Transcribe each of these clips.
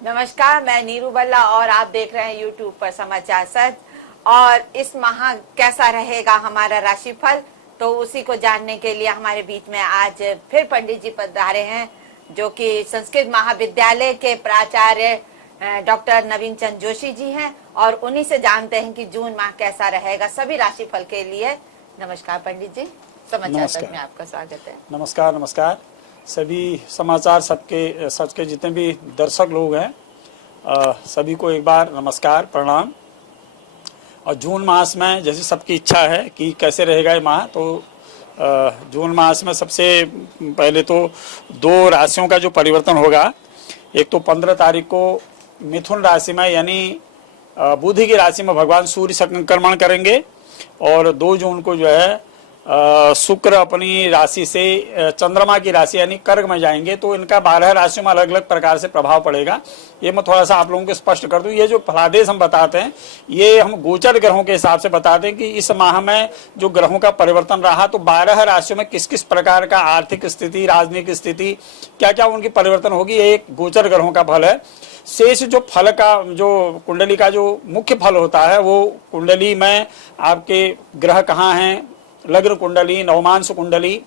नमस्कार, मैं नीरू बल्ला और आप देख रहे हैं यूट्यूब पर समाचार सच। और इस माह कैसा रहेगा हमारा राशिफल, तो उसी को जानने के लिए हमारे बीच में आज फिर पंडित जी पधारे हैं, जो कि संस्कृत महाविद्यालय के प्राचार्य डॉक्टर नवीन चंद जोशी जी हैं। और उन्हीं से जानते हैं कि जून माह कैसा रहेगा सभी राशिफल के लिए। नमस्कार पंडित जी, समाचार सच में आपका स्वागत है। नमस्कार। नमस्कार सभी समाचार सच के जितने भी दर्शक लोग हैं, सभी को एक बार नमस्कार, प्रणाम। और जून मास में जैसे सबकी इच्छा है कि कैसे रहेगा ये माह, तो जून मास में सबसे पहले तो 2 राशियों का जो परिवर्तन होगा। एक तो 15 तारीख को मिथुन राशि में यानी बुध की राशि में भगवान सूर्य संक्रमण करेंगे, और 2 जून को जो है शुक्र अपनी राशि से चंद्रमा की राशि यानी कर्क में जाएंगे। तो इनका 12 राशियों में अलग अलग प्रकार से प्रभाव पड़ेगा। ये मैं थोड़ा सा आप लोगों को स्पष्ट कर दूं। ये जो फलादेश हम बताते हैं, ये हम गोचर ग्रहों के हिसाब से बताते हैं कि इस माह में जो ग्रहों का परिवर्तन रहा, तो 12 राशियों में किस किस प्रकार का आर्थिक स्थिति, राजनीतिक स्थिति, क्या क्या उनकी परिवर्तन होगी, ये एक गोचर ग्रहों का फल है। शेष जो फल का, जो कुंडली का जो मुख्य फल होता है, वो कुंडली में आपके ग्रह कहाँ हैं, लग्न कुंडली, नवमांश कुंडली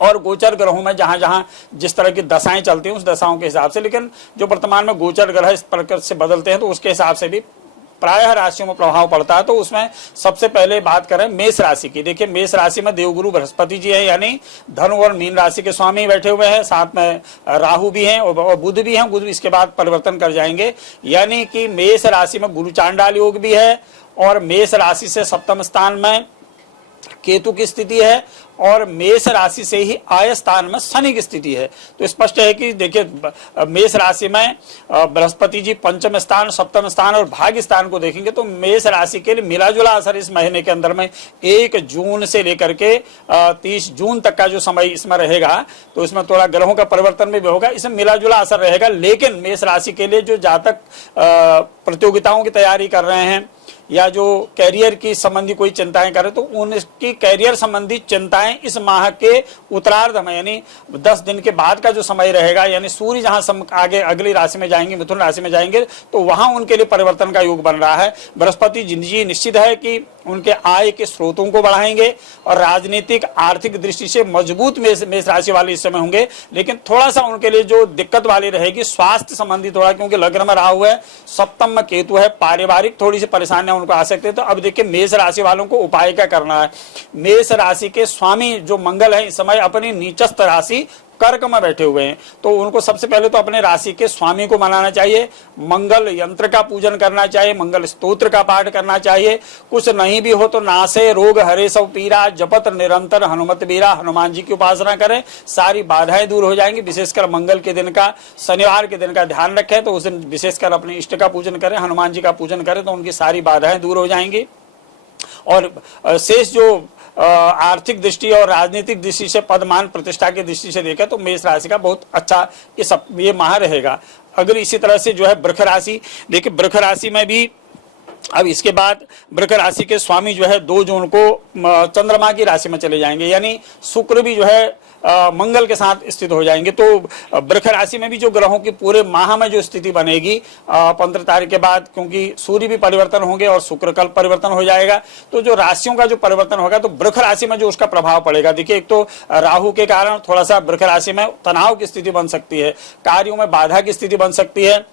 और गोचर ग्रहों में जहां जहां जिस तरह की दशाएं चलती हैं उस दशाओं के हिसाब से। लेकिन जो वर्तमान में गोचर ग्रह इस प्रकार से बदलते हैं, तो उसके हिसाब से भी प्रायः राशियों में प्रभाव पड़ता है। तो उसमें सबसे पहले बात करें मेष राशि की। देखिए, मेष राशि में देवगुरु बृहस्पति जी है, यानी धनु और मीन राशि के स्वामी बैठे हुए हैं, साथ में राहु भी हैं और बुध भी हैं। बुध इसके बाद परिवर्तन कर जाएंगे, यानी कि मेष राशि में गुरु चांडाल योग भी है, और मेष राशि से सप्तम स्थान में केतु की स्थिति है, और मेष राशि से ही आय स्थान में शनि की स्थिति है। तो स्पष्ट है कि देखिए, मेष राशि में बृहस्पति जी पंचम स्थान, सप्तम स्थान और भाग्य स्थान को देखेंगे, तो मेष राशि के लिए मिला जुला असर इस महीने के अंदर में 1 जून से लेकर के 30 जून तक का जो समय इसमें रहेगा, तो इसमें थोड़ा ग्रहों का परिवर्तन भी होगा, इसमें मिला जुला असर रहेगा। लेकिन मेष राशि के लिए जो जातक प्रतियोगिताओं की तैयारी कर रहे हैं या जो कैरियर की संबंधी कोई चिंताएं करें, तो उनकी कैरियर संबंधी चिंताएं इस माह के उत्तरार्ध में यानी 10 दिन के बाद का जो समय रहेगा, यानी सूर्य जहां आगे अगली राशि में जाएंगे, मिथुन राशि में जाएंगे, तो वहां उनके लिए परिवर्तन का योग बन रहा है। बृहस्पति जी निश्चित है कि उनके आय के स्रोतों को बढ़ाएंगे और राजनीतिक आर्थिक दृष्टि से मजबूत मेष राशि वाले इस समय होंगे। लेकिन थोड़ा सा उनके लिए जो दिक्कत वाली रहेगी स्वास्थ्य संबंधी थोड़ा, क्योंकि लग्न में राहु है, सप्तम में केतु है, पारिवारिक थोड़ी सी परेशानियां उनको आ सकती है। तो अब देखिए, मेष राशि वालों को उपाय क्या करना है। मेष राशि के स्वामी जो मंगल है, इस समय अपनी नीचस्थ राशि कर्क में बैठे हुए हैं, तो उनको सबसे पहले तो अपने राशि के स्वामी को मनाना चाहिए, मंगल यंत्र का पूजन करना चाहिए, मंगल स्तोत्र का पाठ करना चाहिए। कुछ नहीं भी हो तो नासे रोग हरे सब पीरा, जपत निरंतर हनुमत बीरा, हनुमान जी की उपासना करें, सारी बाधाएं दूर हो जाएंगी। विशेषकर मंगल के दिन का, शनिवार के दिन का ध्यान रखें, तो उस दिन विशेषकर अपने इष्ट का पूजन करें, हनुमान जी का पूजन करें, तो उनकी सारी बाधाएं दूर हो जाएंगी। और शेष जो आर्थिक दृष्टि और राजनीतिक दृष्टि से, पदमान प्रतिष्ठा की दृष्टि से देखें, तो मेष राशि का बहुत अच्छा ये माह रहेगा। अगर इसी तरह से जो है वृष राशि, देखिए वृष राशि में भी अब इसके बाद वृष राशि के स्वामी जो है 2 जून को चंद्रमा की राशि में चले जाएंगे, यानी शुक्र भी जो है मंगल के साथ स्थित हो जाएंगे। तो वृष राशि में भी जो ग्रहों की पूरे माह में जो स्थिति बनेगी 15 तारीख के बाद, क्योंकि सूर्य भी परिवर्तन होंगे और शुक्र कल परिवर्तन हो जाएगा, तो जो राशियों का जो परिवर्तन होगा, तो वृष राशि में जो उसका प्रभाव पड़ेगा। देखिए, एक तो राहु के कारण थोड़ा सा वृष राशि में तनाव की स्थिति बन सकती है, कार्यों में बाधा की स्थिति बन सकती है,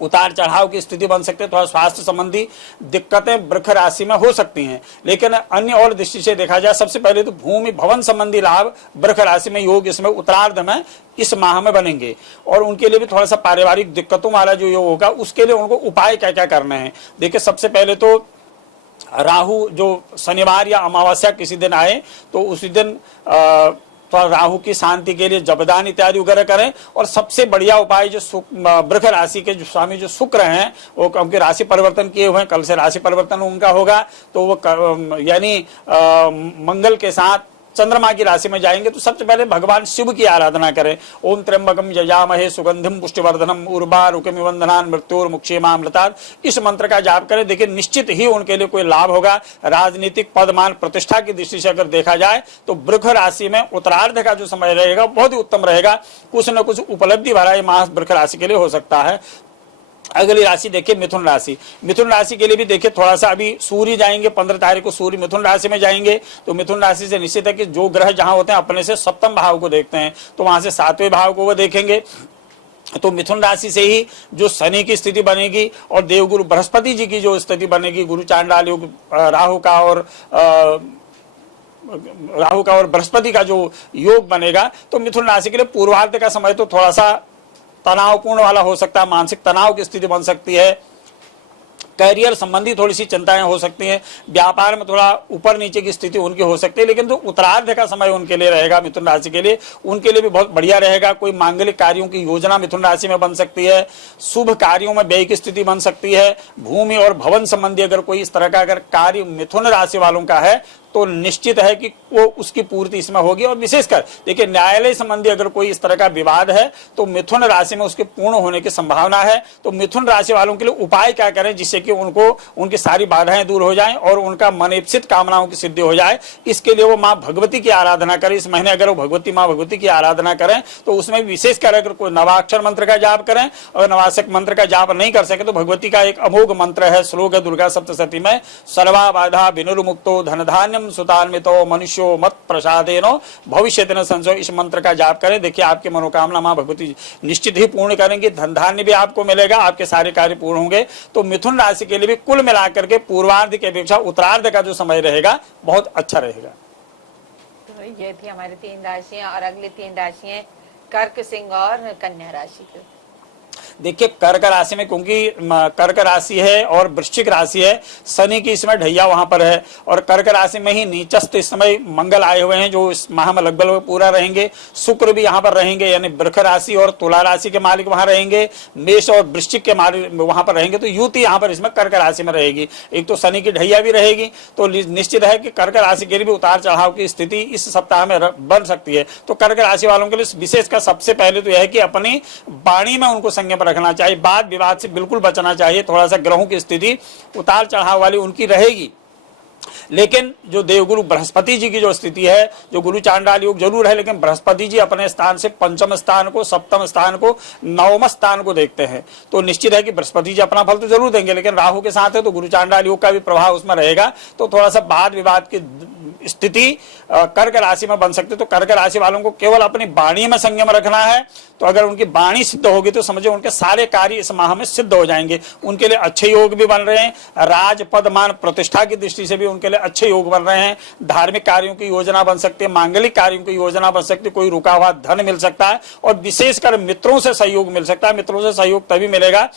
उतार चढ़ाव की स्थिति बन सकती है, थोड़ा स्वास्थ्य संबंधी दिक्कतें वृष राशि में हो सकती हैं। लेकिन अन्य और दृष्टि से देखा जाए, सबसे पहले तो भूमि भवन संबंधी लाभ वृष राशि में योग इसमें उत्तरार्ध में इस माह में बनेंगे, और उनके लिए भी थोड़ा सा पारिवारिक दिक्कतों वाला जो योग होगा, उसके लिए उनको उपाय क्या क्या करने हैं। देखिए, सबसे पहले तो राहु जो शनिवार या अमावस्या किसी दिन आए, तो उसी दिन तो राहु की शांति के लिए जपदान इत्यादि वगैरह करें। और सबसे बढ़िया उपाय जो वृष राशि के जो स्वामी जो शुक्र हैं, वो उनके राशि परिवर्तन किए हुए हैं, कल से राशि परिवर्तन उनका होगा, तो वो यानी मंगल के साथ चंद्रमा की राशि में जाएंगे तो सबसे पहले भगवान शिव की आराधना करें। ओम त्र्यंबकम यजामहे सुगंधिम पुष्टिवर्धनम उर्वारुकमिव बंधनान् मृत्योर्मुक्षेमामृतात्, इस मंत्र का जाप करें। देखिए निश्चित ही उनके लिए कोई लाभ होगा। राजनीतिक पद मान प्रतिष्ठा की दृष्टि से अगर देखा जाए तो वृष राशि में उत्तरार्ध का जो समय रहेगा बहुत ही उत्तम रहेगा। कुछ न कुछ उपलब्धि भरा ये मास वृष राशि के लिए हो सकता है। अगली राशि देखिए मिथुन राशि। मिथुन राशि के लिए भी देखिए थोड़ा सा अभी सूर्य जाएंगे, 15 तारीख को सूर्य मिथुन राशि में जाएंगे। तो मिथुन राशि से निश्चित है कि जो ग्रह जहां होते हैं अपने से सप्तम भाव को देखते हैं, तो वहां से 7वें भाव को वो देखेंगे। तो मिथुन राशि से ही जो शनि की स्थिति बनेगी और देवगुरु बृहस्पति जी की जो स्थिति बनेगी, गुरु चांडाल योग राहु का और बृहस्पति का जो योग बनेगा, तो मिथुन राशि के लिए पूर्वार्ध का समय तो थोड़ा सा तनावपूर्ण वाला हो सकता है। मानसिक तनाव की स्थिति बन सकती है। करियर संबंधी थोड़ी सी चिंताएं हो सकती हैं। व्यापार में थोड़ा ऊपर नीचे की स्थिति उनकी हो सकती है। लेकिन जो उत्तरार्ध का समय उनके लिए रहेगा मिथुन राशि के लिए, उनके लिए भी बहुत बढ़िया रहेगा। कोई मांगलिक कार्यों की योजना मिथुन राशि में बन सकती है। शुभ कार्यों में व्यय की स्थिति बन सकती है। भूमि और भवन संबंधी अगर कोई इस तरह का अगर कार्य मिथुन राशि वालों का है तो निश्चित है कि वो उसकी पूर्ति इसमें होगी। और विशेषकर देखिए न्यायालय संबंधी अगर कोई इस तरह का विवाद है तो मिथुन राशि में उसके पूर्ण होने की संभावना है। तो मिथुन राशि वालों के लिए उपाय क्या करें जिससे कि उनको उनकी सारी बाधाएं दूर हो जाएं और उनका मनइच्छित कामनाओं की सिद्धि हो जाए। इसके लिए वो माँ भगवती की आराधना करें। इस महीने अगर वो माँ भगवती की आराधना करें तो उसमें विशेषकर अगर कोई नवाक्षर मंत्र का जाप करें, और नवाक्षर मंत्र का जाप नहीं कर सके तो भगवती का एक अमोघ मंत्र है, श्लोक है दुर्गा सप्तशती में, सर्वा बाधा विनुर्मुक्तो धन धान्यम सुतान्वितो मनुष्यो मत प्रसादेनो भविष्यति न संशय। इस मंत्र का जाप करें। देखिए आपकी मनोकामना मां भगवती निश्चित ही पूर्ण करेंगे। धन धान्य भी आपको मिलेगा, आपके सारे कार्य पूर्ण होंगे। तो मिथुन राशि के लिए भी कुल मिलाकर के पूर्वार्ध की अपेक्षा उत्तरार्ध का जो समय रहेगा बहुत अच्छा रहेगा। तो ये थी हमारी 3 राशियां और अगली 3 राशियां कर्क, सिंह और कन्या राशि की। देखिए कर्क राशि में, क्योंकि कर्क राशि है और वृश्चिक राशि है, शनि की इसमें ढैया वहां पर है और कर्क राशि में ही नीचस्थ इस समय मंगल आए हुए हैं जो इस माह में लगभग पूरा रहेंगे। शुक्र भी यहाँ पर रहेंगे, यानी वृष राशि और तुला राशि के मालिक वहां रहेंगे। मेष और वृश्चिक के मालिक वहां पर रहेंगे। तो युति यहाँ पर इसमें कर्क राशि में रहेगी। एक तो शनि की ढैया भी रहेगी। तो निश्चित है कि कर्क राशि के लिए भी उतार चढ़ाव की स्थिति इस सप्ताह में बन सकती है। तो कर्क राशि वालों के लिए विशेषकर सबसे पहले तो यह है कि अपनी वाणी में उनको संयम रखना चाहिए। वाद विवाद से बिल्कुल बचना चाहिए। थोड़ा सा ग्रहों की स्थिति उतार चढ़ाव वाली उनकी रहेगी। लेकिन जो देवगुरु बृहस्पति जी की जो स्थिति है, जो गुरु चांडाल योग जरूर है, लेकिन बृहस्पति जी अपने स्थान से पंचम स्थान को, सप्तम स्थान को, नवम स्थान को देखते हैं। तो निश्चित है कि बृहस्पति जी अपना फल तो जरूर देंगे, लेकिन राहु के साथ है तो गुरु चांडाल योग का भी प्रभाव उसमें रहेगा। तो थोड़ा सा वाद विवाद की स्थिति कर्क राशि में बन सकती है। तो कर्क राशि वालों को केवल अपनी वाणी में संयम रखना है। तो अगर उनकी वाणी सिद्ध होगी तो समझो उनके सारे कार्य इस माह में सिद्ध हो जाएंगे। उनके लिए अच्छे योग भी बन रहे हैं। राज पद मान प्रतिष्ठा की दृष्टि से भी उनके लिए अच्छे योग बन रहे हैं। धार्मिक कार्यों की योजना बन सकती है, मांगलिक कार्यों की योजना बन सकती है, कोई रुका हुआ धन मिल सकता है और विशेषकर मित्रों से सहयोग मिल सकता है। मित्रों से सहयोग तभी मिलेगा,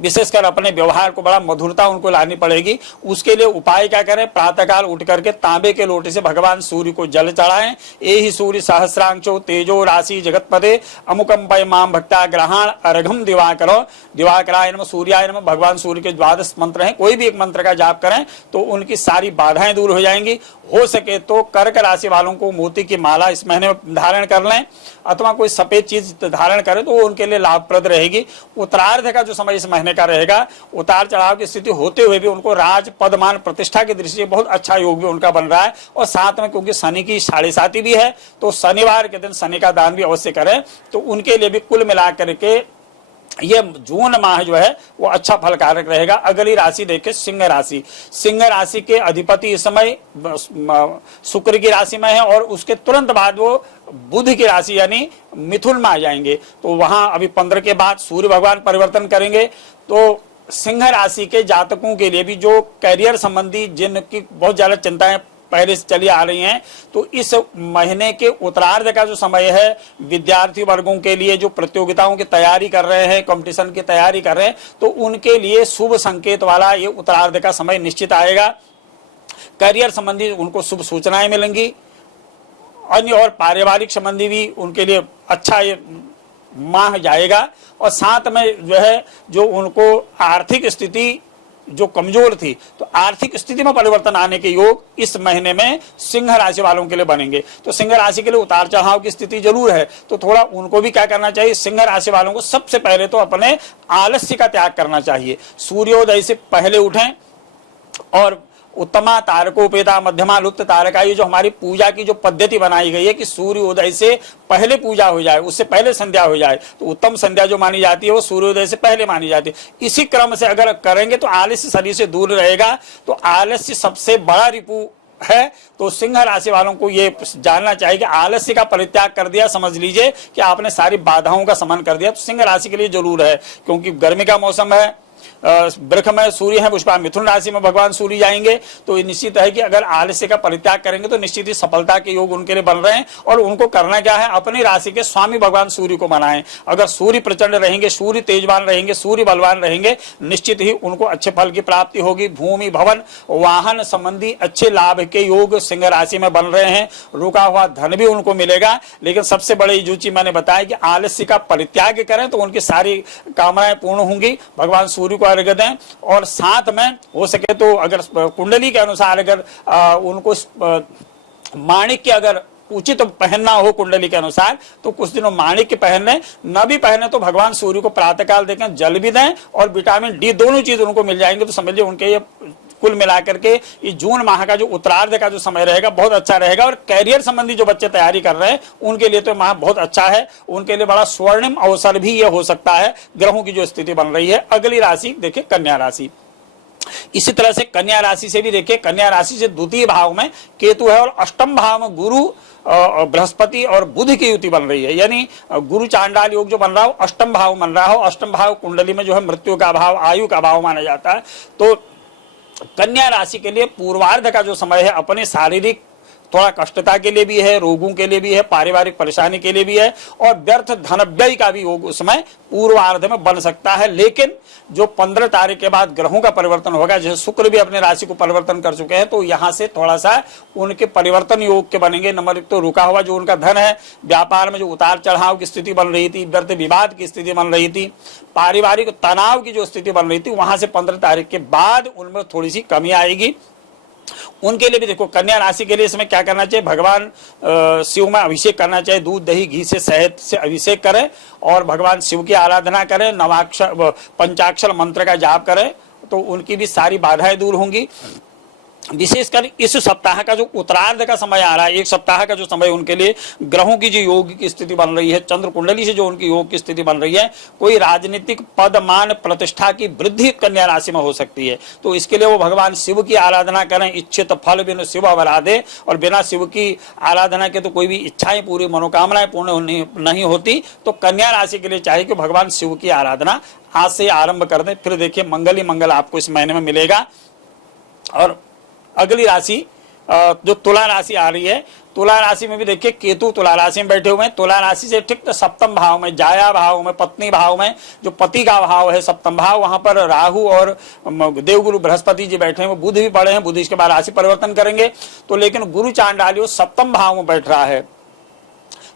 विशेषकर अपने व्यवहार को बड़ा मधुरता उनको लानी पड़ेगी। उसके लिए उपाय क्या करें? प्रातःकाल उठ करके तांबे के लोटे से भगवान सूर्य को जल चढ़ाएं। ए ही सूर्य सहस्रांशो तेजो राशि जगतपदे अमुकंपय माम भक्ता ग्रहण अर्घम दिवाकरो दिवाकराय नमः सूर्याय नमः। भगवान सूर्य के 12 मंत्र हैं, कोई भी एक मंत्र का जाप करें तो उनकी सारी बाधाएं दूर हो जाएंगी। हो सके तो कर्क राशि वालों को मोती की माला इस महीने में धारण कर लें अथवा कोई सफेद चीज धारण करें तो वो उनके लिए लाभप्रद रहेगी। उत्तरार्ध का जो समय इस महीने का रहेगा, उतार चढ़ाव की स्थिति होते हुए भी उनको राज पद मान प्रतिष्ठा की दृष्टि से बहुत अच्छा योग भी उनका बन रहा है। और साथ में क्योंकि शनि की 7.5 भी है तो शनिवार के दिन शनि का दान भी अवश्य करें। तो उनके लिए भी कुल मिलाकर के ये जून माह जो है वो अच्छा फलकारक रहेगा। अगली राशि देखें सिंह राशि। सिंह राशि के अधिपति इस समय शुक्र की राशि में है और उसके तुरंत बाद वो बुध की राशि यानी मिथुन में आ जाएंगे। तो वहां अभी 15 के बाद सूर्य भगवान परिवर्तन करेंगे। तो सिंह राशि के जातकों के लिए भी जो करियर संबंधी जिनकी बहुत ज्यादा चिंताएं पहले से चली आ रही हैं, तो इस महीने के उत्तरार्ध का जो समय है विद्यार्थी वर्गों के लिए जो प्रतियोगिताओं की तैयारी कर रहे हैं, कंपटीशन की तैयारी कर रहे हैं, तो उनके लिए शुभ संकेत वाला ये उत्तरार्ध का समय निश्चित आएगा। करियर संबंधी उनको शुभ सूचनाएं मिलेंगी। अन्य और पारिवारिक संबंधी भी उनके लिए अच्छा ये माह जाएगा। और साथ में जो है जो उनको आर्थिक स्थिति जो कमजोर थी, तो आर्थिक स्थिति में परिवर्तन आने के योग इस महीने में सिंह राशि वालों के लिए बनेंगे। तो सिंह राशि के लिए उतार चढ़ाव की स्थिति जरूर है, तो थोड़ा उनको भी क्या करना चाहिए, सिंह राशि वालों को सबसे पहले तो अपने आलस्य का त्याग करना चाहिए। सूर्योदय से पहले उठें और उत्तमा तारकोपेता मध्यमा लुप्त तारका, ये जो हमारी पूजा की जो पद्धति बनाई गई है कि सूर्योदय से पहले पूजा हो जाए, उससे पहले संध्या हो जाए, तो उत्तम संध्या जो मानी जाती है वो सूर्योदय से पहले मानी जाती है। इसी क्रम से अगर करेंगे तो आलस्य शरीर से दूर रहेगा। तो आलस्य सबसे बड़ा रिपु है, तो सिंह राशि वालों को ये जानना चाहिए कि आलस्य का परित्याग कर दिया, समझ लीजिए कि आपने सारी बाधाओं का शमन कर दिया। तो सिंह राशि के लिए जरूर है, क्योंकि गर्मी का मौसम है, वृक्ष में सूर्य है, पुष्पा मिथुन राशि में भगवान सूर्य जाएंगे, तो ये निश्चित है कि अगर आलस्य का परित्याग करेंगे तो निश्चित ही सफलता के योग उनके लिए बन रहे हैं। और उनको करना क्या है, अपनी राशि के स्वामी भगवान सूर्य को मनाएं। अगर सूर्य प्रचंड रहेंगे, सूर्य तेजवान रहेंगे, सूर्य बलवान रहेंगे, निश्चित ही उनको अच्छे फल की प्राप्ति होगी। भूमि भवन वाहन संबंधी अच्छे लाभ के योग सिंह राशि में बन रहे हैं। रुका हुआ धन भी उनको मिलेगा, लेकिन सबसे बड़ी जो चीज मैंने बताया कि आलस्य का परित्याग करें तो उनकी सारी कामनाएं पूर्ण होंगी। भगवान सूर्य को अर्घ्य दें, और साथ में हो सके तो अगर कुंडली के अनुसार अगर उनको माणिक्य अगर उचित पहनना हो कुंडली के अनुसार, तो कुछ दिनों माणिक्य पहनने, न भी पहने तो भगवान सूर्य को प्रातःकाल देखें, जल भी दें और विटामिन डी, दोनों चीज उनको मिल जाएंगे। तो समझिए उनके ये कुल मिलाकर के ये जून माह का जो उत्तरार्ध का जो समय रहेगा बहुत अच्छा रहेगा। और कैरियर संबंधी जो बच्चे तैयारी कर रहे हैं उनके लिए तो माह बहुत अच्छा है, उनके लिए बड़ा स्वर्णिम अवसर भी ये हो सकता है, ग्रहों की जो स्थिति बन रही है। अगली राशि देखिए कन्या राशि। इसी तरह से कन्या राशि से भी देखिए, कन्या राशि से द्वितीय भाव में केतु है और अष्टम भाव में गुरु, बृहस्पति और बुध की युति बन रही है। यानी गुरु चांडाल योग जो बन रहा हो अष्टम भाव बन रहा हो। अष्टम भाव कुंडली में जो है मृत्यु का भाव, आयु का भाव माना जाता है। तो कन्या राशि के लिए पूर्वार्ध का जो समय है अपने शारीरिक थोड़ा कष्टता के लिए भी है, रोगों के लिए भी है, पारिवारिक परेशानी के लिए भी है, और व्यर्थ धन व्यय का भी योग उसमें पूर्वार्ध में बन सकता है। लेकिन जो 15 तारीख के बाद ग्रहों का परिवर्तन होगा, जैसे शुक्र भी अपने राशि को परिवर्तन कर चुके हैं, तो यहां से थोड़ा सा उनके परिवर्तन योग के बनेंगे। नंबर एक तो रुका हुआ जो उनका धन है, व्यापार में जो उतार चढ़ाव की स्थिति बन रही थी, व्यर्थ विवाद की स्थिति बन रही थी, पारिवारिक तनाव की जो स्थिति बन रही थी, वहां से 15 तारीख के बाद उनमें थोड़ी सी कमी आएगी। उनके लिए भी देखो कन्या राशि के लिए इसमें क्या करना चाहिए, भगवान शिव में अभिषेक करना चाहिए, दूध दही घी से शहद से अभिषेक करें और भगवान शिव की आराधना करें, नवाक्षर पंचाक्षर मंत्र का जाप करें, तो उनकी भी सारी बाधाएं दूर होंगी। विशेषकर इस सप्ताह का जो उत्तरार्ध का समय आ रहा है, एक सप्ताह का जो समय उनके लिए ग्रहों की जो योग की स्थिति बन रही है, चंद्र कुंडली से जो उनकी योग की स्थिति बन रही है, कोई राजनीतिक पद मान प्रतिष्ठा की वृद्धि कन्या राशि में हो सकती है। तो इसके लिए वो भगवान शिव की आराधना करें, इच्छित फल बिनु शिव अवराधे, और बिना शिव की आराधना के तो कोई भी इच्छाएं पूरी, मनोकामनाएं पूर्ण नहीं होती। तो कन्या राशि के लिए चाहिए कि भगवान शिव की आराधना आज से आरंभ कर दें, फिर देखिए मंगल ही मंगल आपको इस महीने में मिलेगा। और अगली राशि जो तुला राशि आ रही है, तुला राशि में भी देखिए केतु तुला राशि में बैठे हुए हैं। तुला राशि से ठीक सप्तम भाव में, जाया भाव में, पत्नी भाव में, जो पति का भाव है सप्तम भाव, वहां पर राहु और देवगुरु बृहस्पति जी बैठे हैं, बुध भी पड़े हैं, बुध इसके बाद राशि परिवर्तन करेंगे। तो लेकिन गुरु चांडालियो सप्तम भाव में बैठ रहा है,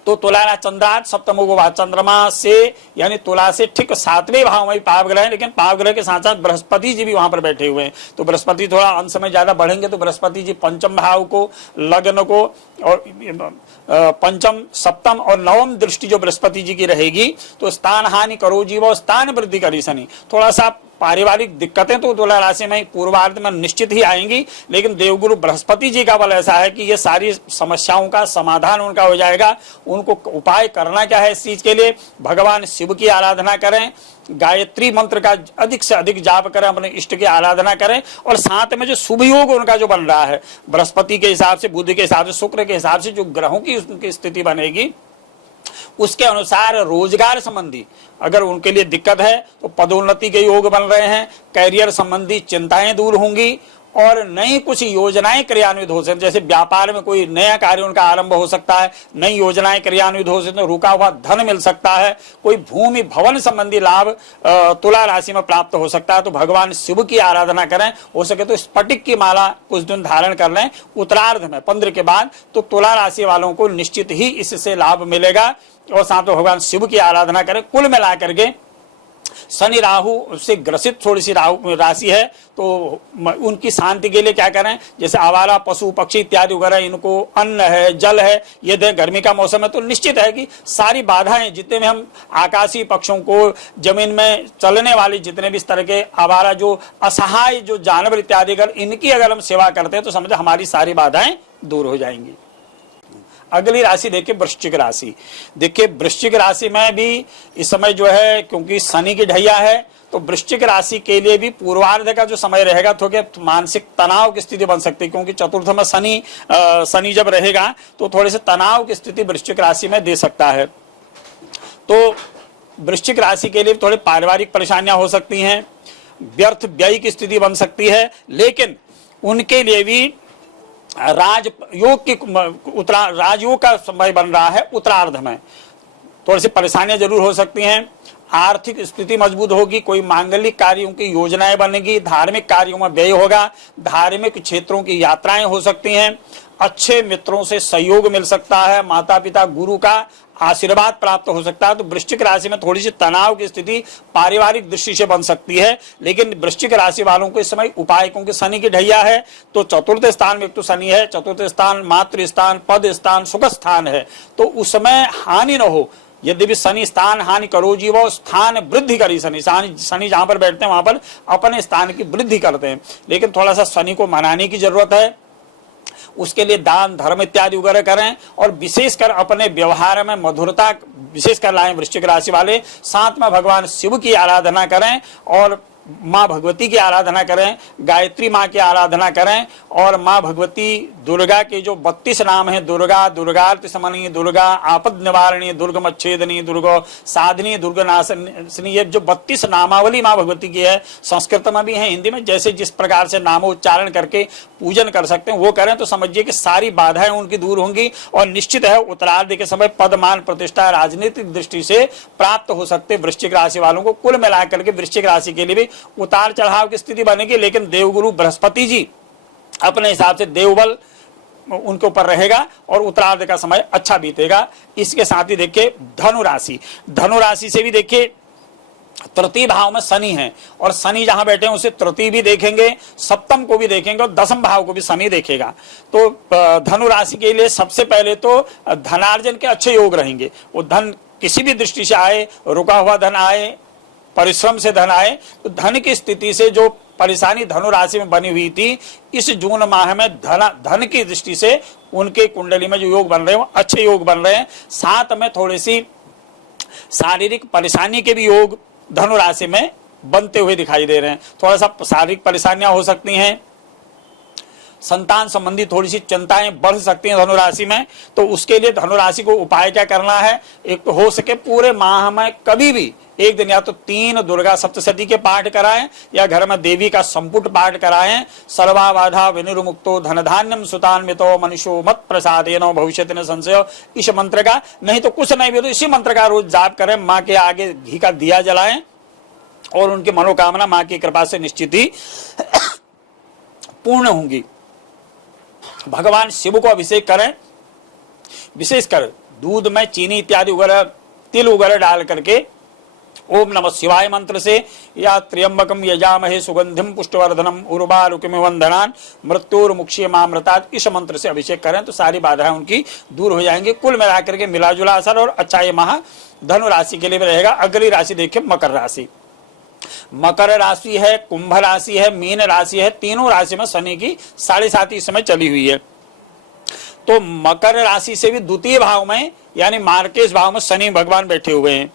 तो तुला चंद्रात सप्तम होगा, चंद्रमा से यानी तुला से ठीक 7वें भाव में पाप ग्रह है, लेकिन पाप ग्रह के साथ साथ बृहस्पति जी भी वहां पर बैठे हुए हैं। तो बृहस्पति थोड़ा अंश में ज्यादा बढ़ेंगे, तो बृहस्पति जी पंचम भाव को, लग्न को, और पंचम सप्तम और नवम दृष्टि जो बृहस्पति जी की रहेगी, तो स्थान हानि करो जीवो स्थान वृद्धि करी शनि। थोड़ा सा पारिवारिक दिक्कतें तो तुला राशि में पूर्वार्ध में निश्चित ही आएंगी, लेकिन देवगुरु बृहस्पति जी का बल ऐसा है कि ये सारी समस्याओं का समाधान उनका हो जाएगा। उनको उपाय करना क्या है, इस चीज के लिए भगवान शिव की आराधना करें, गायत्री मंत्र का अधिक से अधिक जाप करें, अपने इष्ट की आराधना करें, और साथ में जो शुभ योग उनका जो बन रहा है बृहस्पति के हिसाब से, बुध के हिसाब से, शुक्र के हिसाब से जो ग्रहों की उनकी स्थिति बनेगी, उसके अनुसार रोजगार संबंधी अगर उनके लिए दिक्कत है तो पदोन्नति के योग बन रहे हैं, कैरियर संबंधी चिंताएं दूर होंगी, और नई कुछ योजनाएं क्रियान्वित हो सकती, जैसे व्यापार में कोई नया कार्य उनका आरंभ हो सकता है, नई योजनाएं क्रियान्वित हो सकती है, रुका हुआ धन मिल सकता है, कोई भूमि भवन संबंधी लाभ तुला राशि में प्राप्त हो सकता है। तो भगवान शिव की आराधना करें, हो सके तो स्फटिक की माला कुछ दिन धारण कर लें उत्तरार्ध में 15 के बाद, तो तुला राशि वालों को निश्चित ही इससे लाभ मिलेगा। और साथ में भगवान शिव की आराधना करें। कुल मिलाकर के शनि राहु से ग्रसित थोड़ी सी राहु राशि है, तो उनकी शांति के लिए क्या करें, जैसे आवारा पशु पक्षी इत्यादि वगैरह, इनको अन्न है, जल है, ये दें। गर्मी का मौसम है तो निश्चित है कि सारी बाधाएं, जितने में हम आकाशीय पक्षों को, जमीन में चलने वाली जितने भी इस तरह के आवारा जो असहाय जो जानवर इत्यादि, अगर इनकी अगर हम सेवा करते हैं तो समझो हमारी सारी बाधाएं दूर हो जाएंगी। अगली राशि देखिए वृश्चिक राशि। देखिए वृश्चिक राशि में भी इस समय जो है, क्योंकि शनि की ढैया है, तो वृश्चिक राशि के लिए भी पूर्वार्ध का जो समय रहेगा थोड़े मानसिक तनाव की स्थिति बन सकती है, क्योंकि चतुर्थ में शनि जब रहेगा तो थोड़े से तनाव की स्थिति वृश्चिक राशि में दे सकता है। तो वृश्चिक राशि के लिए थोड़ी पारिवारिक परेशानियां हो सकती हैं, व्यर्थ व्यय की स्थिति बन सकती है, लेकिन उनके लिए भी राजयोग का समय बन रहा है उत्तरार्ध में। थोड़ी सी परेशानियां जरूर हो सकती हैं, आर्थिक स्थिति मजबूत होगी, कोई मांगलिक कार्यों की योजनाएं बनेगी, धार्मिक कार्यों में व्यय होगा, धार्मिक क्षेत्रों की यात्राएं हो सकती हैं, अच्छे मित्रों से सहयोग मिल सकता है, माता पिता गुरु का आशीर्वाद प्राप्त हो सकता है। तो वृश्चिक राशि में थोड़ी सी तनाव की स्थिति पारिवारिक दृष्टि से बन सकती है, लेकिन वृश्चिक राशि वालों को इस समय उपाय, क्योंकि शनि की ढैया है तो चतुर्थ स्थान में एक तो शनि है, चतुर्थ स्थान मातृ स्थान, पद स्थान, सुख स्थान है, तो उसमें हानि न हो। यद्यपि शनि स्थान हानि करो जी, वो स्थान वृद्धि करी। शनि जहां पर बैठते हैं वहां पर अपने स्थान की वृद्धि करते हैं, लेकिन थोड़ा सा शनि को मनाने की जरूरत है। उसके लिए दान धर्म इत्यादि वगैरह करें, और विशेषकर अपने व्यवहार में मधुरता विशेषकर लाएं वृश्चिक राशि वाले। साथ में भगवान शिव की आराधना करें और माँ भगवती की आराधना करें, गायत्री माँ की आराधना करें, और माँ भगवती दुर्गा के जो 32 नाम हैं, दुर्गा, दुर्गार्ति समनी, दुर्गा आपद निवारणी, दुर्गमच्छेदनी, दुर्गा साधनी, दुर्गनाशनी, ये जो 32 नामावली माँ भगवती की है, संस्कृत में भी है, हिंदी में, जैसे जिस प्रकार से नामोच्चारण करके पूजन कर सकते हैं वो करें, तो समझिए कि सारी बाधाएं उनकी दूर होंगी, और निश्चित है उत्तरार्ध के समय पदमान प्रतिष्ठा राजनीतिक दृष्टि से प्राप्त हो सकते वृश्चिक राशि वालों को। कुल मिलाकर के वृश्चिक राशि के लिए भी उतार चढ़ाव की स्थिति बनेगी, लेकिन देवगुरु बृहस्पति जी अपने हिसाब से देवबल उनके ऊपर रहेगा और उत्तरार्ध का समय अच्छा बीतेगा। इसके साथ ही देखिए धनु राशि, धनु राशि से भी देखिए तृतीय भाव में शनि है, और शनि जहां बैठे हैं उसे तृतीय भी देखेंगे, सप्तम को भी देखेंगे, और दसम भाव को भी शनि देखेगा। तो धनु राशि के लिए सबसे पहले तो धनार्जन के अच्छे योग रहेंगे। वो धन किसी भी दृष्टि से आए, रुका हुआ धन आए, परिश्रम से धन आए, तो धन की स्थिति से जो परेशानी धनु राशि में बनी हुई थी, इस जून माह में धन की दृष्टि से उनके कुंडली में जो योग बन रहे हैं वो अच्छे योग बन रहे हैं। साथ में थोड़ी सी शारीरिक परेशानी के भी योग धनु राशि में बनते हुए दिखाई दे रहे हैं। थोड़ा सा शारीरिक परेशानियां हो सकती हैं, संतान संबंधी थोड़ी सी चिंताएं बढ़ सकती हैं धनु राशि में। तो उसके लिए धनु राशि को उपाय क्या करना है, एक तो हो सके पूरे माह में कभी भी एक दिन या तो 3 दुर्गा सप्तशती के पाठ कराएं, या घर में देवी का संपुट पाठ कराएं। सर्वा बाधा विनिर्मुक्तो धन धान्यम सुतान्वितो मनुष्यो मत प्रसादेनो भविष्यति न संशय, इस मंत्र का, नहीं तो कुछ नहीं भी तो इसी मंत्र का रोज जाप करें। माँ के आगे घी का दिया जलाएं, और उनकी मनोकामना माँ की कृपा से निश्चित ही पूर्ण होंगी। भगवान शिव को अभिषेक करें, विशेषकर दूध में चीनी इत्यादि वगैरह, तिल वगैरह डाल करके ओम नमः शिवाय मंत्र से, या त्र्यंबकम यजामहे सुगंधिम पुष्टवर्धनम उर्वारुकमिव वंदनान मृत्युर्मुक्षीयमामृतात्, इस मंत्र से अभिषेक करें तो सारी बाधाएं उनकी दूर हो जाएंगी। कुल मिलाकर के मिला जुला असर और अच्छा ये माह धनु राशि के लिए भी रहेगा। अगली राशि देखिए मकर राशि। मकर राशि है, कुंभ राशि है, मीन राशि है, तीनों राशि में शनि की 7.5 इस समय चली हुई है। तो मकर राशि से भी द्वितीय भाव में यानी मार्केश भाव में शनि भगवान बैठे हुए हैं,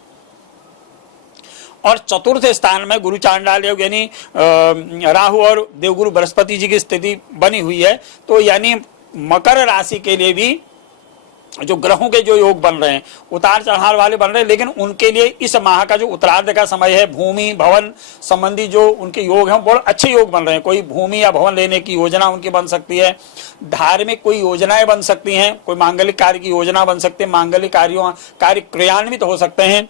और चतुर्थ स्थान में गुरु चांडाल योग यानी राहु और देवगुरु बृहस्पति जी की स्थिति बनी हुई है। तो यानी मकर राशि के लिए भी जो ग्रहों के जो योग बन रहे हैं उतार चढ़ाव वाले बन रहे हैं, लेकिन उनके लिए इस माह का जो उत्तरार्ध का समय है, भूमि भवन संबंधी जो उनके योग हैं बहुत अच्छे योग बन रहे हैं। कोई भूमि या भवन लेने की योजना उनकी बन सकती है, धार्मिक कोई योजनाएं बन सकती हैं, कोई मांगलिक कार्य की योजना बन सकती है, मांगलिक कार्य क्रियान्वित हो सकते हैं।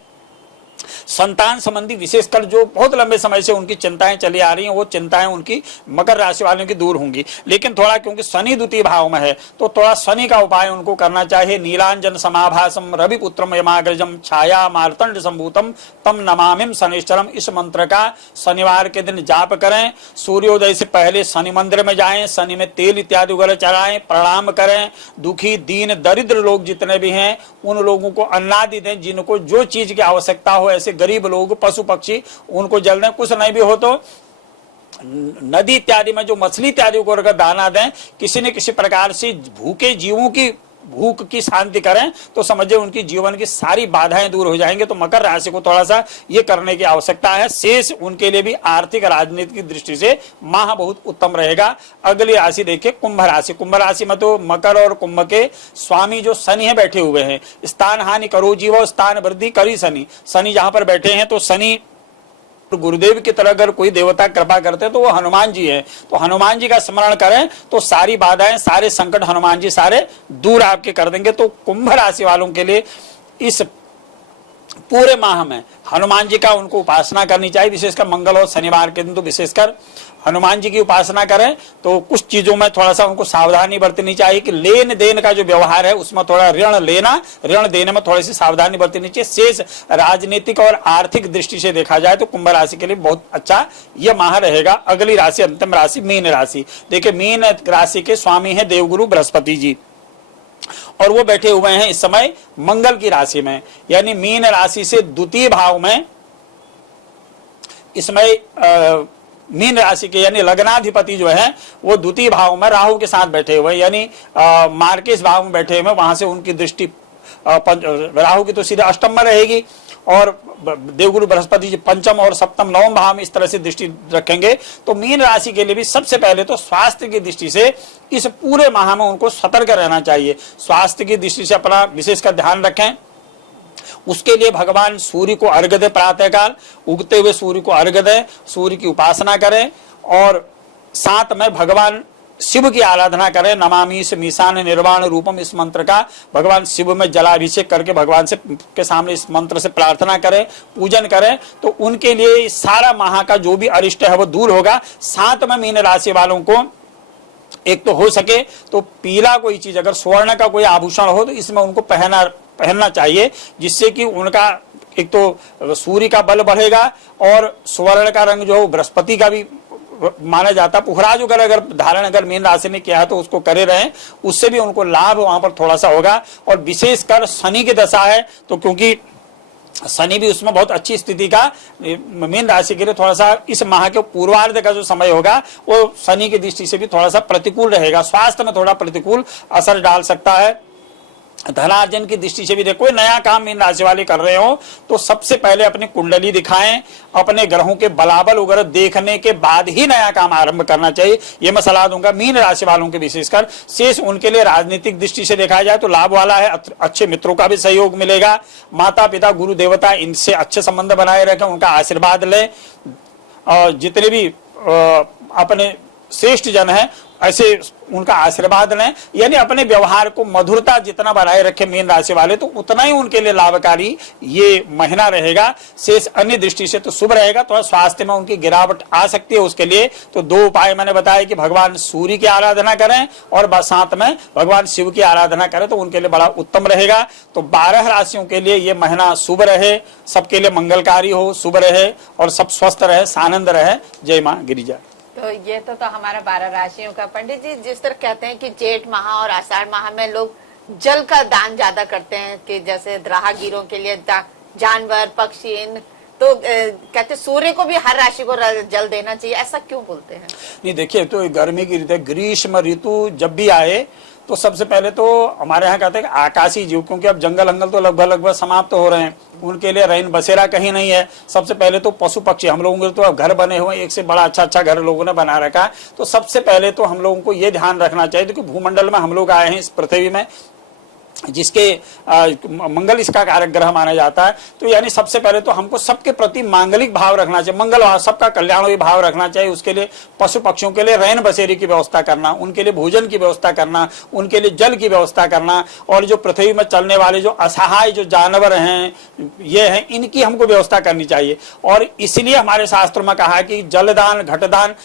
संतान संबंधी विशेषकर जो बहुत लंबे समय से उनकी चिंताएं चली आ रही हैं, वो चिंताएं उनकी मकर राशि वालों की दूर होंगी। लेकिन थोड़ा क्योंकि शनि द्वितीय भाव में है तो थोड़ा शनि का उपाय उनको करना चाहिए। नीलांजन समाभासम रविपुत्रम यमाग्रजम छाया मार्तंड संभूतम तम नमामिम शनिश्चरम, इस मंत्र का शनिवार के दिन जाप करें। सूर्योदय से पहले शनि मंदिर में जाएं, शनि में तेल इत्यादि वगैरह चढ़ाएं, प्रणाम करें। दुखी दीन दरिद्र लोग जितने भी हैं उन लोगों को अन्नादि दें, जिनको जो चीज की आवश्यकता हो। ऐसे गरीब लोग, पशु पक्षी, उनको जल दें। कुछ नहीं भी हो तो नदी इत्यादि में जो मछली इत्यादि को अगर दाना दें, किसी न किसी प्रकार से भूखे जीवों की भूख की शांति करें तो समझिए उनकी जीवन की सारी बाधाएं दूर हो जाएंगे। तो मकर राशि को थोड़ा सा ये करने की आवश्यकता है। शेष उनके लिए भी आर्थिक राजनीति की दृष्टि से माह बहुत उत्तम रहेगा। अगली राशि देखिए कुंभ राशि। कुंभ राशि में तो मकर और कुंभ के स्वामी जो शनि है बैठे हुए हैं। स्थान हानि करो जीवो स्थान वृद्धि करी शनि। शनि जहां पर बैठे हैं तो शनि गुरुदेव की तरह अगर कोई देवता कृपा करते हैं तो वो हनुमान जी है। तो हनुमान जी का स्मरण करें तो सारी बाधाएं, सारे संकट हनुमान जी सारे दूर आपके कर देंगे। तो कुंभ राशि वालों के लिए इस पूरे माह में हनुमान जी का उनको उपासना करनी चाहिए। विशेषकर मंगल और शनिवार के दिन तो विशेषकर हनुमान जी की उपासना करें। तो कुछ चीजों में थोड़ा सा उनको सावधानी बरतनी चाहिए कि लेन देन का जो व्यवहार है उसमें थोड़ा ऋण लेना, ऋण देने में थोड़ी सी सावधानी बरतनी चाहिए। शेष राजनीतिक और आर्थिक दृष्टि से देखा जाए तो कुंभ राशि के लिए बहुत अच्छा यह माह रहेगा। अगली राशि अंतिम राशि मीन राशि। देखिए मीन राशि के स्वामी है देवगुरु बृहस्पति जी और वो बैठे हुए हैं इस समय मंगल की राशि में, यानी मीन राशि से द्वितीय भाव में इसमें मीन राशि के यानी लग्नाधिपति जो है वो द्वितीय भाव में राहु के साथ बैठे हुए, यानी मार्केश भाव में बैठे हुए। वहां से उनकी दृष्टि राहु की तो सीधे अष्टम में रहेगी और देवगुरु बृहस्पति जी पंचम और सप्तम नवम भाव में इस तरह से दृष्टि रखेंगे। तो मीन राशि के लिए भी सबसे पहले तो स्वास्थ्य की दृष्टि से इस पूरे माह में उनको सतर्क रहना चाहिए। स्वास्थ्य की दृष्टि से अपना विशेषकर ध्यान रखें। उसके लिए भगवान सूर्य को अर्घ्य दे, प्रातःकाल उगते हुए सूर्य को अर्घ्य दे, सूर्य की उपासना करें और साथ में भगवान शिव की आराधना करें। नमामिष मीशान निर्वाण रूपम, इस मंत्र का भगवान शिव में जलाभिषेक करके भगवान से के सामने इस मंत्र से प्रार्थना करें, पूजन करें। तो उनके लिए सारा माह का जो भी अरिष्ट है वो दूर होगा। साथ में मीन राशि वालों को एक तो हो सके तो पीला कोई चीज, अगर स्वर्ण का कोई आभूषण हो तो इसमें उनको पहनना चाहिए, जिससे कि उनका एक तो सूर्य का बल बढ़ेगा और स्वर्ण का रंग जो है बृहस्पति का भी माना जाता। पुखराज अगर धारण अगर मीन राशि में किया है तो उसको करे रहें, उससे भी उनको लाभ वहां पर थोड़ा सा होगा। और विशेषकर शनि की दशा है तो क्योंकि शनि भी उसमें बहुत अच्छी स्थिति का मीन राशि के लिए थोड़ा सा इस माह के पूर्वार्ध का जो समय होगा वो शनि की दृष्टि से भी थोड़ा सा प्रतिकूल रहेगा। स्वास्थ्य में थोड़ा प्रतिकूल असर डाल सकता है। धनार्जन की दृष्टि से भी देखो, कोई नया काम मीन राशि वाले कर रहे हो तो सबसे पहले अपनी कुंडली दिखाएं, अपने ग्रहों के बलाबल वगैरह देखने के बाद ही नया काम आरंभ करना चाहिए। ये मैं सलाह दूंगा मीन राशि वालों के विशेषकर। शेष उनके लिए राजनीतिक दृष्टि से देखा जाए तो लाभ वाला है। अच्छे मित्रों का भी सहयोग मिलेगा। माता पिता गुरु देवता इनसे अच्छे संबंध बनाए रखें, उनका आशीर्वाद लें। और जितने भी अपने श्रेष्ठ जन है ऐसे उनका आशीर्वाद लें, यानी अपने व्यवहार को मधुरता जितना बनाए रखे मीन राशि वाले तो उतना ही उनके लिए लाभकारी ये महीना रहेगा। शेष अन्य दृष्टि से तो शुभ रहेगा। तो स्वास्थ्य में उनकी गिरावट आ सकती है, उसके लिए तो दो उपाय मैंने बताया कि भगवान सूर्य की आराधना करें और साथ में भगवान शिव की आराधना करें तो उनके लिए बड़ा उत्तम रहेगा। तो 12 राशियों के लिए ये महीना शुभ रहे, सबके लिए मंगलकारी हो, शुभ रहे और सब स्वस्थ रहे, सानंद रहे। जय मां गिरिजा। तो ये तो हमारा 12 राशियों का। पंडित जी जिस तरह कहते हैं कि जेठ माह और आषाढ़ माह में लोग जल का दान ज्यादा करते हैं कि जैसे राहगीरों के लिए जानवर पक्षी तो कहते सूर्य को भी हर राशि को जल देना चाहिए, ऐसा क्यों बोलते हैं? नहीं देखिए, तो गर्मी की ऋतु, ग्रीष्म ऋतु जब भी आए तो सबसे पहले तो हमारे यहाँ कहते हैं कि आकाशीय जीव, क्योंकि अब जंगल अंगल तो लगभग समाप्त हो रहे हैं, उनके लिए रैन बसेरा कहीं नहीं है। सबसे पहले तो पशु पक्षी, हम लोगों के तो अब घर बने हुए, एक से बड़ा अच्छा घर लोगों ने बना रखा है। तो सबसे पहले तो हम लोगों को ये ध्यान रखना चाहिए कि भूमंडल में हम लोग आए हैं इस पृथ्वी में, जिसके मंगल इसका कारक ग्रह माना जाता है। तो यानी सबसे पहले तो हमको सबके प्रति मांगलिक भाव रखना चाहिए, मंगल भाव, सबका कल्याण भाव रखना चाहिए। उसके लिए पशु पक्षियों के लिए रैन बसेरी की व्यवस्था करना, उनके लिए भोजन की व्यवस्था करना, उनके लिए जल की व्यवस्था करना, और जो पृथ्वी में चलने वाले जो असहाय जो जानवर हैं, ये हैं, इनकी हमको व्यवस्था करनी चाहिए। और इसलिए हमारे शास्त्रों में कहा है कि जलदान घटदान,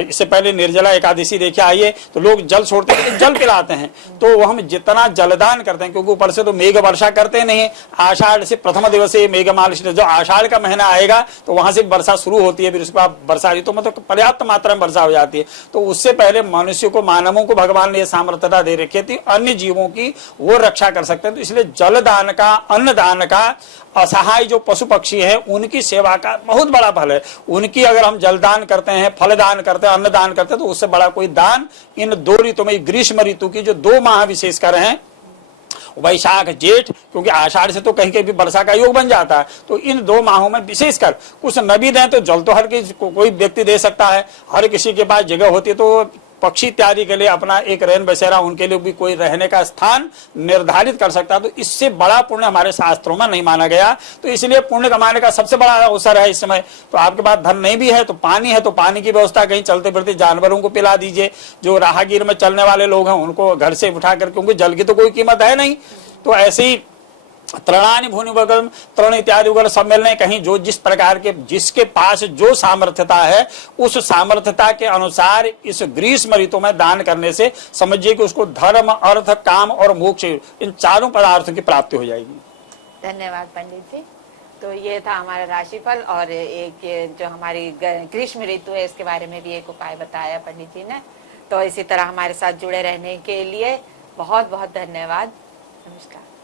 इससे पहले निर्जला एकादशी देखिए आइए तो लोग जल छोड़ते हैं तो जल पिलाते हैं, तो हम जितना जलदान करते हैं, क्योंकि ऊपर से तो मेघ वर्षा करते नहीं, आषाढ़ से प्रथम दिवस से मेघ मालिश, जो आषाढ़ का महीना आएगा तो वहां से वर्षा शुरू होती है, फिर उसके बाद वर्षा ऋतु में तो पर्याप्त मात्रा में वर्षा हो जाती है। तो उससे पहले मनुष्य को, मानवों को भगवान ने यह सामर्थ्यता दे रखी थी, अन्य जीवों की वो रक्षा कर सकते हैं। तो इसलिए जलदान का, अन्नदान का, असहाय जो पशु पक्षी है उनकी सेवा का बहुत बड़ा फल है। उनकी अगर हम जलदान करते हैं, फलदान करते हैं, अन्नदान करते हैं, तो उससे बड़ा कोई दान इन 2 ऋतु में, ग्रीष्म ऋतु की जो 2 माह विशेषकर हैं, वैशाख जेठ, क्योंकि आषाढ़ से तो कहीं कहीं भी वर्षा का योग बन जाता है, तो इन 2 माहों में विशेषकर कुछ न भी दें तो जल तो हर कोई व्यक्ति दे सकता है, हर किसी के पास जगह होती है, तो पक्षी इत्यादि के लिए अपना एक रैन बसेरा, उनके लिए भी कोई रहने का स्थान निर्धारित कर सकता है। तो इससे बड़ा पुण्य हमारे शास्त्रों में नहीं माना गया। तो इसलिए पुण्य कमाने का सबसे बड़ा अवसर है इस समय। तो आपके पास धन नहीं भी है तो पानी है, तो पानी की व्यवस्था कहीं चलते फिरते जानवरों को पिला दीजिए, जो राहगीर में चलने वाले लोग हैं उनको घर से उठा कर, क्योंकि जल की तो कोई कीमत है नहीं। तो ऐसे ही तृणानि भूनि वगम, तृण इत्यादि वगैरह सब मिलने, कहीं जो जिस प्रकार के, जिसके पास जो सामर्थ्यता है, उस सामर्थ्यता के अनुसार इस ग्रीष्म ऋतु में दान करने से समझिए कि उसको धर्म, अर्थ, काम और मोक्ष, इन 4 पदार्थों की प्राप्ति हो जाएगी। धन्यवाद पंडित जी। तो ये था हमारा राशिफल, और एक ये जो हमारी ग्रीष्म ऋतु है इसके बारे में भी एक उपाय बताया पंडित जी ने। तो इसी तरह हमारे साथ जुड़े रहने के लिए बहुत बहुत धन्यवाद। नमस्कार।